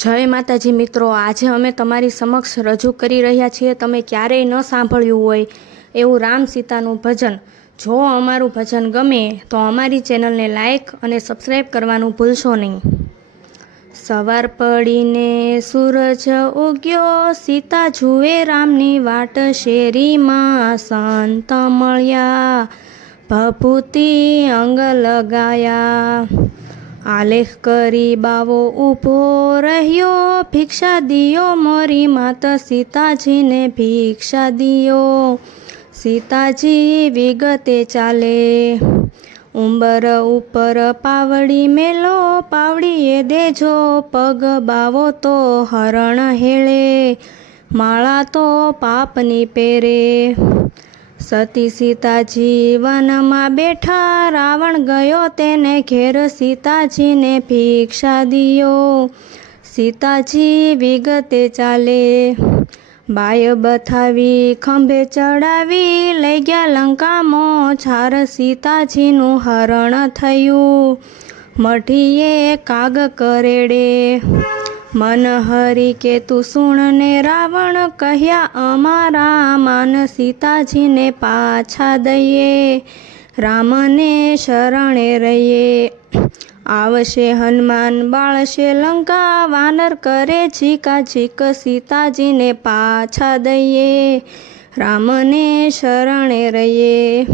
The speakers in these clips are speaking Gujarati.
જય માતાજી મિત્રો, આજે અમે તમારી સમક્ષ રજૂ કરી રહ્યા છીએ તમે ક્યારેય ન સાંભળ્યું હોય એવું રામ સીતાનું ભજન। જો અમારું ભજન ગમે તો અમારી ચેનલને લાઈક અને સબસ્ક્રાઈબ કરવાનું ભૂલશો નહીં। સવાર પડીને સૂરજ ઉગ્યો, સીતા જુએ રામની વાટ, શેરીમાં સંત મળ્યા, ભભૂતિ અંગ લગાયા। આલેખ કરી બાવો ઊભો રહ્યો, ભિક્ષા દિયો મોરી માત, સીતાજીને ભિક્ષા દિયો। સીતાજી વિગતે ચાલે, ઉંબર ઉપર પાવડી મેલો, પાવડીએ દેજો પગ, બાવો તો હરણ હેળે, માળા તો પાપની પહેરે। સતી સીતાજી વનમાં બેઠા, રાવણ ગયો તેને ઘેર, સીતાજીને ભિક્ષા દિયો। સીતાજી વિગતે ચાલે, બાય બથાવી ખંભે ચડાવી, લઈ ગયા લંકામાં છાર, સીતાજીનું હરણ થયું, મઢીએ કાગ કરેડે। મન હરી કે તું સુણને રાવણ, કહ્યા અમારા માન, સીતાજીને પાછા દઈએ, રામને શરણે રહીએ। આવશે હનુમાન બાળશે લંકા, વાનર કરે ઝીકા ઝીક, સીતાજીને પાછા દઈએ, રામને શરણે રહીએ।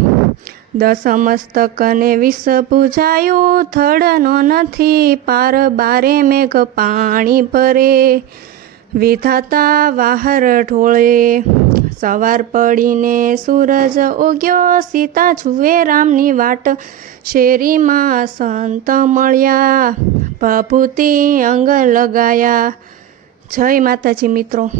10 મસ્તકને 20 ભુજાયું, થડનો નથી પાર, 12 મેઘ પાણી ભરે, વિધાતા વાહર ઢોળે। સવાર પડીને સૂરજ ઉગ્યો, સીતા જુએ રામની વાટ, શેરીમાં સંત મળ્યા, ભભૂતિ અંગ લગાયા। જય માતાજી મિત્રો।